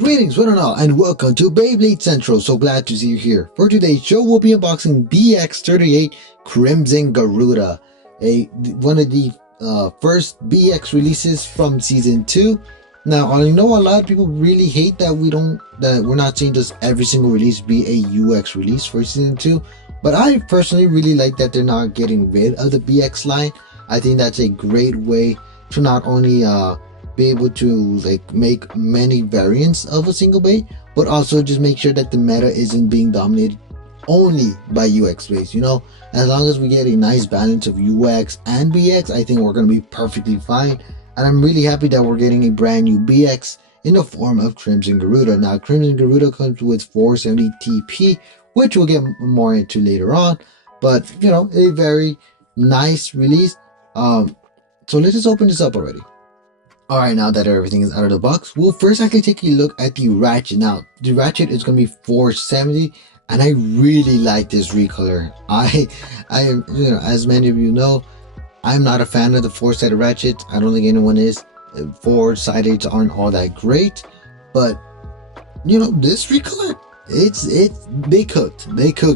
Greetings, one and all, and welcome to Beyblade Central. So glad to see you here. For today's show, we'll be unboxing BX38 Crimson Garuda, one of the first BX releases from season 2. Now, I know a lot of people really hate that we're not seeing just every single release be a UX release for season 2, but I personally really like that they're not getting rid of the BX line. I think that's a great way to not only be able to make many variants of a single bay, but also just make sure that the meta isn't being dominated only by UX base. As long as we get a nice balance of UX and BX, I think we're going to be perfectly fine. And I'm really happy that we're getting a brand new BX in the form of Crimson Garuda. Now, Crimson Garuda comes with 470 TP, which we'll get more into later on. But, a very nice release. So let's just open this up already. Alright, now that everything is out of the box, we'll first actually take a look at the ratchet. Now, the ratchet is going to be 470, and I really like this recolor. I am, as many of you know, I'm not a fan of the four-sided ratchet. I don't think anyone is. Four-sided aren't all that great, but this recolor, they cooked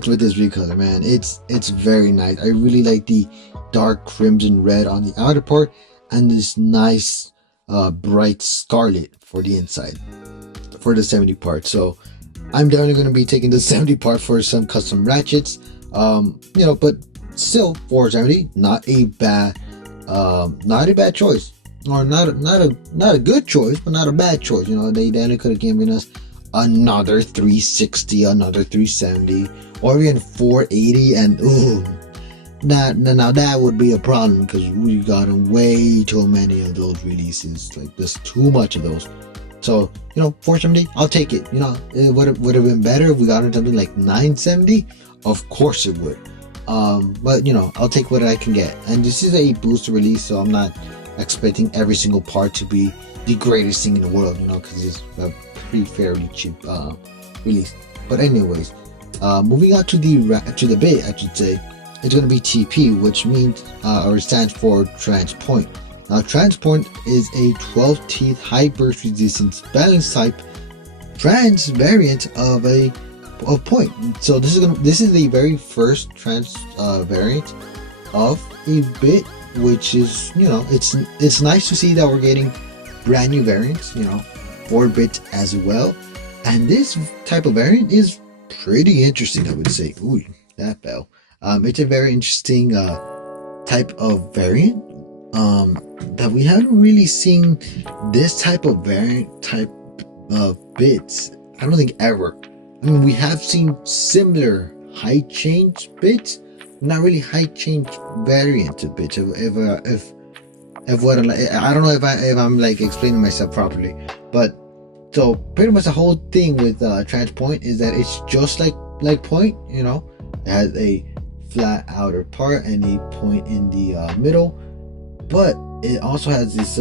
with this recolor, man. It's very nice. I really like the dark crimson red on the outer part and this nice bright scarlet for the inside for the 70 part. So I'm definitely going to be taking the 70 part for some custom ratchets. But still 470, not a bad choice, or not a good choice, but not a bad choice. They definitely could have given us another 360, another 370, or even 480, and ooh, now that would be a problem because we got way too many of those releases. Like, there's too much of those. So 470, I'll take it. It would have been better if we got something like 970. Of course it would. But I'll take what I can get. And this is a booster release, so I'm not expecting every single part to be the greatest thing in the world. Because it's a pretty fairly cheap release. But anyways, moving on to the bit, I should say. It's going to be TP, which means or stands for Transpoint. Now, Transpoint is a 12 teeth high burst resistance balance type trans variant of point. So this is the very first trans variant of a bit, which is it's nice to see that we're getting brand new variants, for bit as well. And this type of variant is pretty interesting, I would say. Ooh, that bell. It's a very interesting type of variant that we haven't really seen this type of variant type of bits. I don't think ever. I mean, we have seen similar height change bits, not really height change variant of bits. If what I don't know if I'm like explaining myself properly, but so pretty much the whole thing with Transpoint is that it's just like point. It has a flat outer part and a point in the middle, but it also has this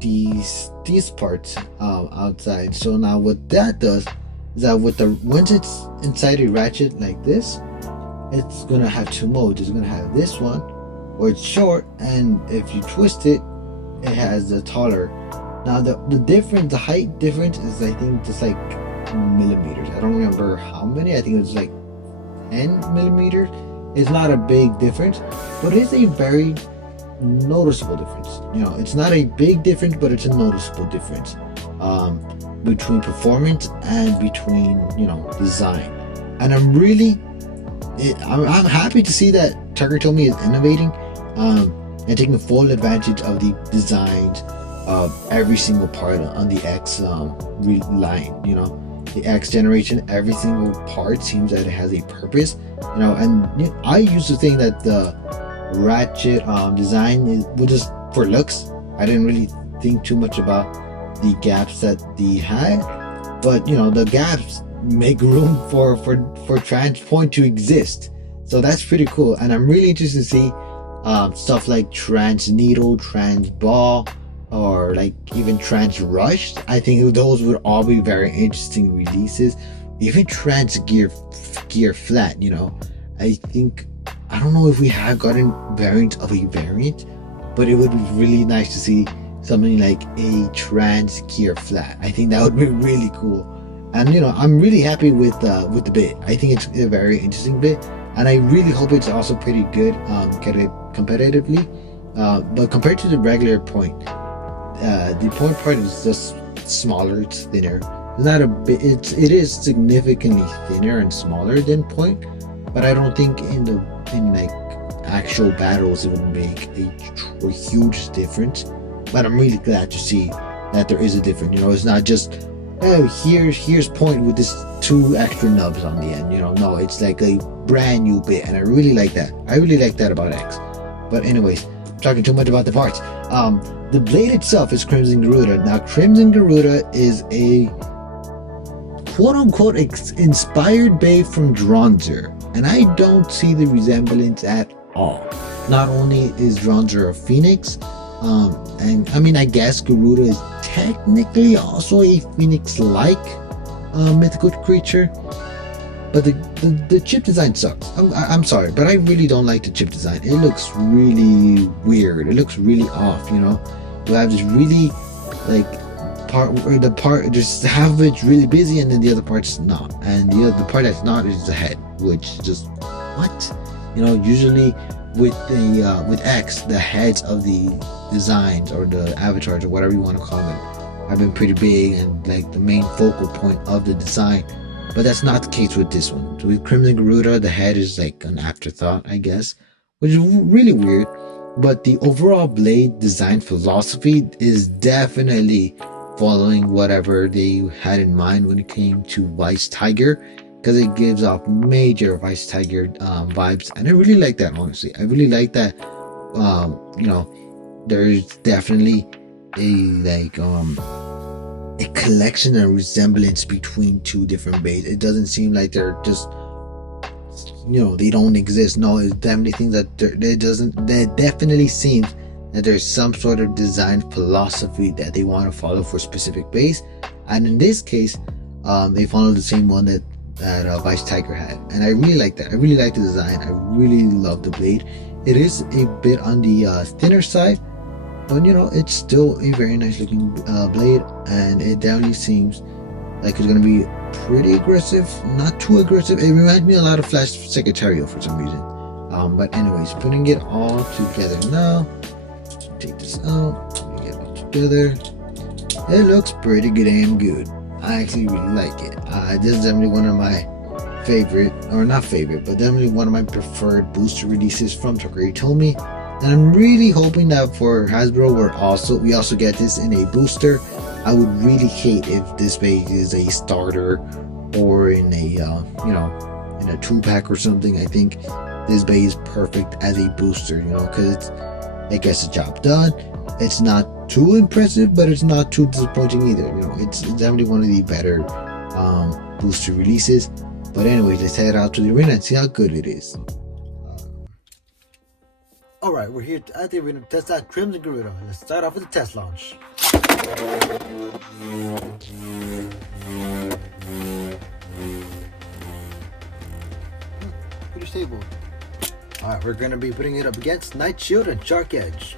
these parts outside. So now what that does is that once it's inside a ratchet like this, it's gonna have two modes. It's gonna have this one where it's short, and if you twist it, it has the taller. Now the difference, the height difference is, I think, just like millimeters. I don't remember how many. I think it was like 10 millimeters. It's not a big difference, but it's a very noticeable difference. It's not a big difference, but it's a noticeable difference between performance and between design. And I'm happy to see that Takatomi is innovating and taking full advantage of the designs of every single part on the X line. The X generation, every single part seems that it has a purpose. And I used to think that the ratchet design was just for looks. I didn't really think too much about the gaps that they had, but the gaps make room for Transpoint to exist. So that's pretty cool, and I'm really interested to see stuff like Trans Needle, Trans Ball, or like even Trans Rush. I think those would all be very interesting releases. Even Trans Gear Flat. I don't know if we have gotten variants of a variant, but it would be really nice to see something like a trans gear flat. I think that would be really cool. And I'm really happy with the bit. I think it's a very interesting bit, and I really hope it's also pretty good competitively. But compared to the regular point, the point part is just smaller. It's thinner. It's not a bit. It is significantly thinner and smaller than point, but I don't think in like actual battles it would make a huge difference. But I'm really glad to see that there is a difference. It's not just, oh, here's point with this 2 extra nubs on the end. No, it's like a brand new bit, and I really like that. I really like that about X. But anyways, I'm talking too much about the parts. The blade itself is Crimson Garuda. Now, Crimson Garuda is a quote-unquote inspired blade from Dronzer, and I don't see the resemblance at all. Not only is Dronzer a phoenix, and I mean, I guess Garuda is technically also a phoenix-like mythical creature, but the chip design sucks. I'm sorry, but I really don't like the chip design. It looks really weird. It looks really off. You have this really like part just half of it's really busy, and then the other part's not, and the part that's not is the head, which just what usually with X, the heads of the designs or the avatars or whatever you want to call them have been pretty big and like the main focal point of the design, but that's not the case with this one. So with Crimson Garuda, the head is like an afterthought, I guess, which is really weird. But the overall blade design philosophy is definitely following whatever they had in mind when it came to Vice Tiger, because it gives off major Vice Tiger vibes, and I really like that. Honestly, I really like that. There's definitely a collection and resemblance between 2 different blades. It doesn't seem like they're just they don't exist. No, it's definitely things that there definitely seems that there's some sort of design philosophy that they want to follow for a specific base, and in this case they follow the same one that Vice Tiger had, and I really like that. I really like the design. I really love the blade. It is a bit on the thinner side, but it's still a very nice looking blade, and it definitely seems like it's gonna be pretty aggressive, not too aggressive. It reminds me a lot of Flash Secretarial for some reason. But anyways, putting it all together now. Take this out. Get it all together. It looks pretty damn good. I actually really like it. This is definitely one of my favorite, or not favorite, but definitely one of my preferred booster releases from Takara Tomy. And I'm really hoping that for Hasbro we also get this in a booster. I would really hate if this base is a starter or in a in a 2-pack or something. I think this base is perfect as a booster, because it gets the job done. It's not too impressive, but it's not too disappointing either. It's definitely one of the better booster releases. But anyways, let's head out to the arena and see how good it is. Alright, we're here at the arena to test out Crimson Garuda. Let's start off with the test launch. Pretty stable. Alright, we're going to be putting it up against Night Shield and Shark Edge.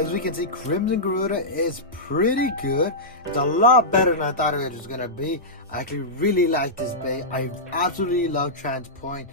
as we can see, Crimson Garuda is pretty good. It's a lot better than I thought it was gonna be. I actually really like this bay. I absolutely love Transpoint.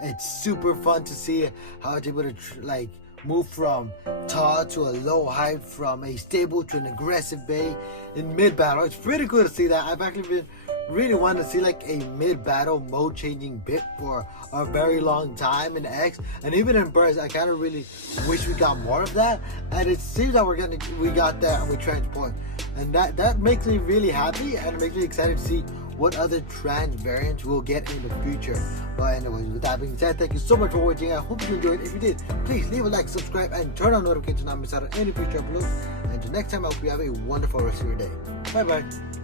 It's super fun to see how it's able to move from tall to a low height, from a stable to an aggressive bay in mid battle. It's pretty cool to see that. I've actually been really wanting to see like a mid battle mode changing bit for a very long time in X, and even in Burst. I kind of really wish we got more of that, and it seems that we got that with Transpoint, and that makes me really happy, and it makes me excited to see what other trans variants we'll get in the future. But anyways, with that being said, thank you so much for watching. I hope you enjoyed. If you did, please leave a like, subscribe, and turn on notifications to not miss out on any future uploads. And until next time, I hope you have a wonderful rest of your day. Bye bye.